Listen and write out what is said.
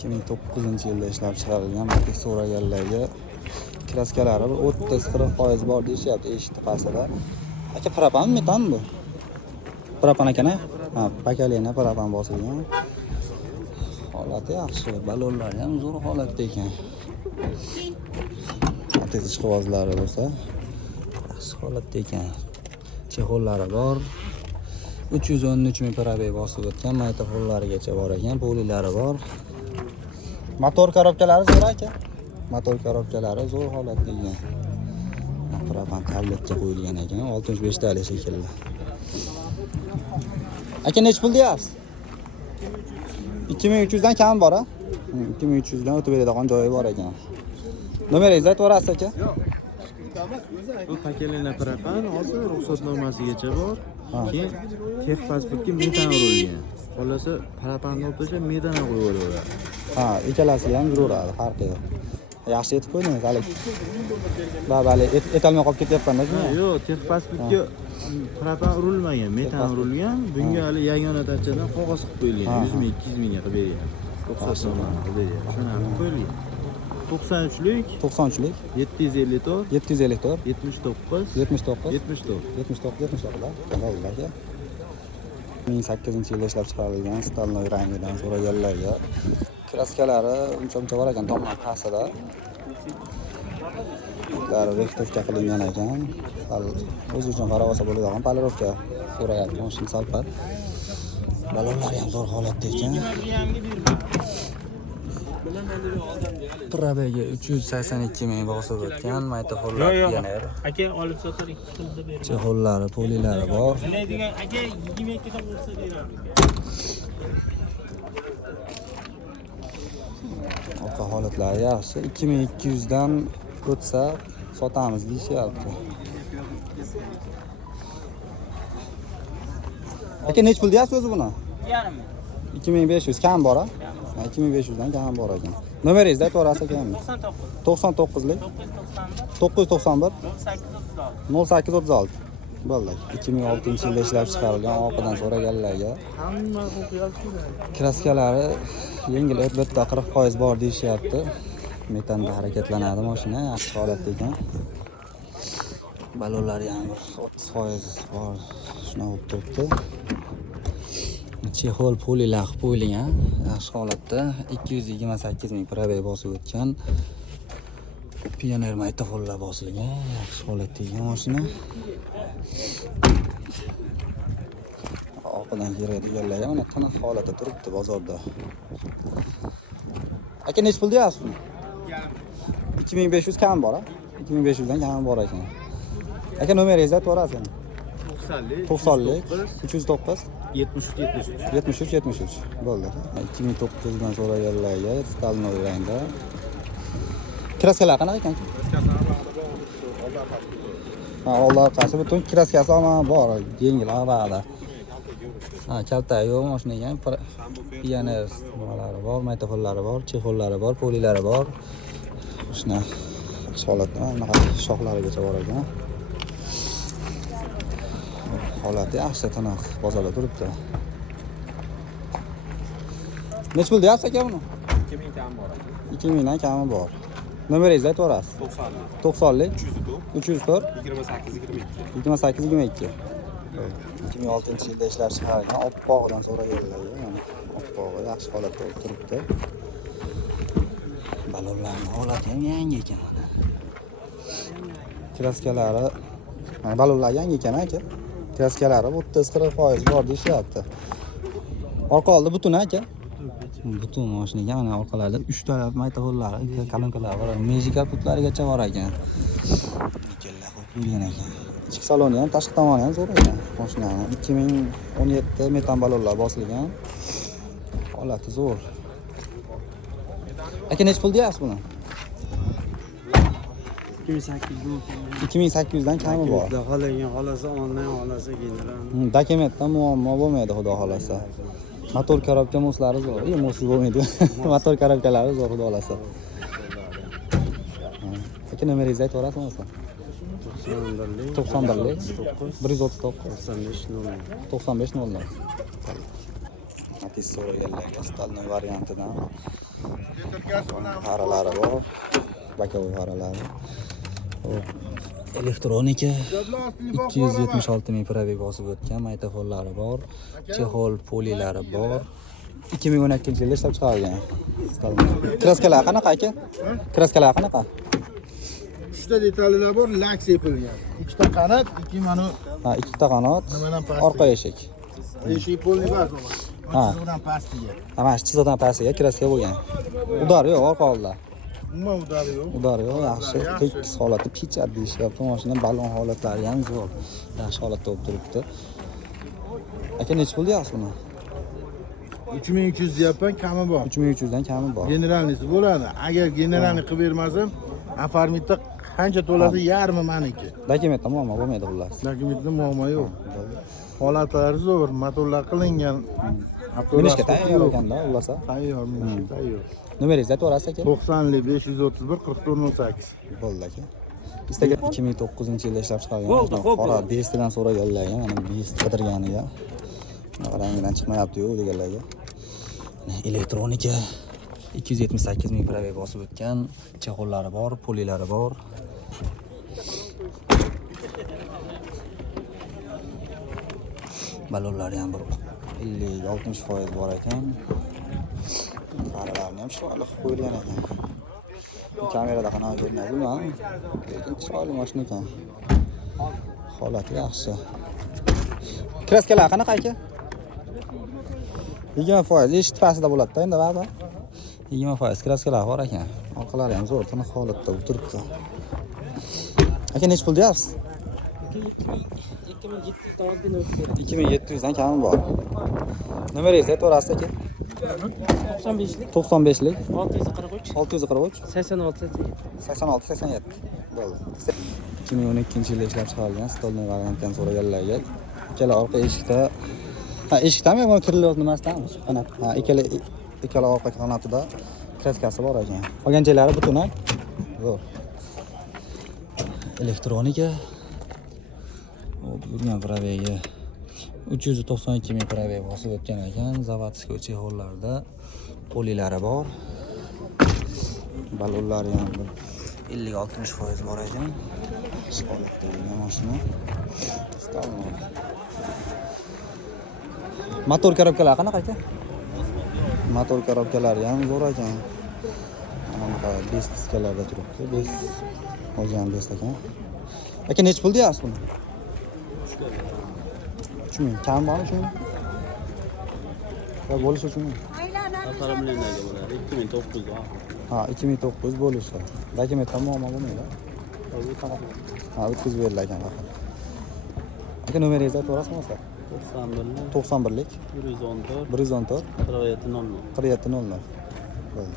2009-yilda ishlab chiqarilgan. Bu so'raganlarga kraskalari 30-40% bor deyishyapti eshik pasida. Aka propan metan bu? Propan ekana? Ha, pakalena propan bosilgan. Holati yaxshi, balonlari ham zo'r holatda ekan. Tez quvozlari bo'lsa yaxshi holatda ekan. Chexollari bor. 313 ming probeg bosib o'tgan, maytafollarigacha bor ekan, polilari bor. Motor korobkalari zo'r aka. Motor korobkalari zo'r holatda ekan. Propan tabletga qo'yilgan ekan, 65 talik shekilli. Aka nech pul deyapsiz? 2300 dan kam bor a? 2300 dan o'tib beradigan joyi bor ekan. Nomeringizni aytib berasiz aka? Yo'q. Bu pakelena propan hozir ruxsatnomasigacha bor. Keyin texpasportga metan urilgan. Xolasa propanni olib tashlab metan qo'yib yuboradi. Ha, ikkalasiga ham yuraveradi, farqi yo'q. Yaxshi etib qo'ydingiz, hali. Bali, etolmay qolib ketyapman-da. Yo'q, texpasportga propan urilmagan, metan urilgan. Bunga hali yagona tachchadan qog'oz qilib qo'yilgan. 100 ming, 200 mingga qilib bergan. Ruxsatnomani qilib bergan. Shunaqa qo'yilgan. 93lik 754 754 79 79 74 79 da. Qanday 2008-yilda ishlab chiqarilgan Stalnoy rangidan so'raganlarga kraskalari uncha bor ekan, tomlar pasida. Ular rektovka qilingan ekan. O'zi uchun qarab olsa bo'ladigan palirovka so'rayapti, mashina salpa. Balonlari ham zo'r holatda ekan. Probegi 382 ming bosib o'tgan, maytafonlar pioner. Aka olib sotaring, pulni bering. Chexollari, polilari bor. Shunday degan aka 22 dan bo'lsa beramiz. Orqa holatlari yaxshi. 2200 dan o'tsa sotamiz deyishyapti. Aka nech pul deyapsiz o'zi buni? Yarim. 2500 kam bor a? 2500 dan kam bor ekan. Nomeringizni aytib berasiz ekan. 99lik 991 0836. Bo'ldi. 2006-yilda ishlab chiqarilgan, orqadan so'raganlarga kraskalari yengil albatta 40% bor deyishyapti. Metanda harakatlanadi mashina, yaxshi holatda ekan. Balonlari ham 30% bor. Shuna bo'lib turibdi. Chexol polilar qo'yilgan, yaxshi holatda 228 ming probeg bosib o'tgan. Pioner maytafonlar bosilgan, yaxshi holatda ekan mashina. Orqadan keladiganlar ham tiniq holatda turibdi bozorda. Aka nech pul deyapsiz buni? 2500 kam bor a? 2500 dan kam bor ekan. Aka nomeringizni aytib berasiz? 90lik 309 73 bo'ldi. 2009 dan so'raganlarga Stalnoy rangda. Kraskalar qanaqa ekan? Ha, ollar qasi butun kraskasi ham bor, yengil avada. Ha, kalta yo'q mashina ekan. Pioner nimalari bor, maytafonlari bor, chexollari bor, polilari bor. Shuna holatda mana shoxlarigacha bor ekan. Holati yaxshi, tiniq bozorda turibdi. Nech pul deyapsiz aka buni? 2000 kam bor. 2000 dan kami bor. Nomeringizni aytib berasiz? 90lik 304 28 22. 2006-yilda ishlab chiqarilgan, oppog'idan so'raganlarga, mana oppog'i yaxshi holatda turibdi. Balonlarning holati ham yangi ekan mana. Kraskalari, mana balonlar yangi ekan aka. Kraskalari 30-40% bor deyishyapti. Orqa oldi butun aka. Butun mashinaga mana orqalarida 3 taraf maytafonlari, kolonkalari bor. Meji kaputlarigacha bor ekan. Nikellar qo'yilgan ekan. Ichki saloni ham, tashqi tomoni ham zo'r ekan. Mashinani 2017 metan balonlar bosilgan. Holati zo'r. Aka nech pul deyapsiz buni? 2800 dan kami bor. Xohlagan xolasa onlayn xolasa general. Dokumentda muammo bo'lmaydi, xudo xolasa. Motor korobka moslari zo'r. Mosi bo'lmaydi. Motor korobkalari zo'r, xudo xolasa. Aka nomeringizni aytib berasizmi? 91lik 139 95 00. Matiz so'raganlarga Stalnoy variantidan Qaralari bor. Bakovoy qaralari. Hop. Elektronika 276 ming probeg bosib o'tgan, magnitofonlari bor, chexol polilari bor. 2012-yilda ishlab chiqarilgan. Kraskalar qanaqa aka? Kraskalar qanaqa? Uchta detallar bor, laks sepilgan. Ikkita qanot, ikki mana Ha, ikkita qanot, nimadan past. orqa eshik. Eshik polni bor. Ha. Chiziqdan pastiga. Ha, mana shu chiziqdan pastiga kraska bo'lgan. Udar yo'q, orqa oldida. Umuman udari yo'q. Udar yo'q, yaxshi. Tekis holati pichar deyishyapti. Mashina balon holatlari ham zo'r. Yaxshi holatda bo'lib turibdi. Aka necha pul deyapsiz buni? 3300 deyapman, kami bor. 3300 dan kami bor. Generalnisi bo'ladi. Agar generalni qilib bermasam, afarmitda qancha to'lasa yarmi meniki. Dokumentda muammo bo'lmaydi xullas. Dokumentda muammo yo'q. Holatlari zo'r, motorlar qilingan. Minishga tayyor ekanda, xullas. Tayyor, minishga tayyor. Nomeringizni aytib aka? 90 531 44 Bo'ldi aka. Instagram 2009-yilda ishlab chiqargan. Qora bestidan so'raganlar, mana best qidirganiga. Rangidan chiqmayapti-yu deganlarga. Elektronika 278 ming probeg bosib o'tgan, chexollari bor, polilari bor. Balonlari ham bir 50-60% bor ekan. Faralarni ham chiroyli qilib qo'yilgan ekan. Kamerada qanaqa ko'rinadi bilmadim, lekin chiroyli mashina ekan. Holati yaxshi. Kraskalar qanaqa aka? 20% eshit pastida bo'ladi-da endi ba'zi. 20% kraskalar bor ekan. Orqalari ham zo'r, tiniq holatda o'tiribdi. Aka necha pul deyapsiz? 2700 dan kami bor. Nomeringizni aytib aka? 95lik 95lik 643 643 86 86 87 bo'ldi. 2012-yilda ishlab chiqarilgan stolniy variantdan so'raganlarga ikkala orqa eshikda eshikdami yo'qmi kirilayotgan nimasdan? Qanot. Ha, ikkala orqa qanotida kraskasi bor ekan. Qolgan joylari butun, ha? Zo'r. Elektronika. Hop, yurgan probegi 392 ming probeg bosib o'tgan ekan. Zavodskiy chexollarda polilari bor. Balonlari ham 50-60% bor ekan. Holatda bo'lgan mashina. Motor korobkalar qanaqa aka? Motor korobkalari ham zo'r ekan. Mana bunaqa best diskalarda turibdi. Best o'zi ham best ekan. Aka necha pul deyapsiz buni? 3000 kam bormi shuni? Va bo'lish uchun. Qaramlarga bo'ladi. 2900 bor. Ha, 2900 bo'lishi. Dokumentda muammo bo'lmaydi. Ha, o'tkazib berilgan ekan faqat. Aka nomeringizni aytib berasizmi? 91lik 114 114 4700 4700. Bo'ldi.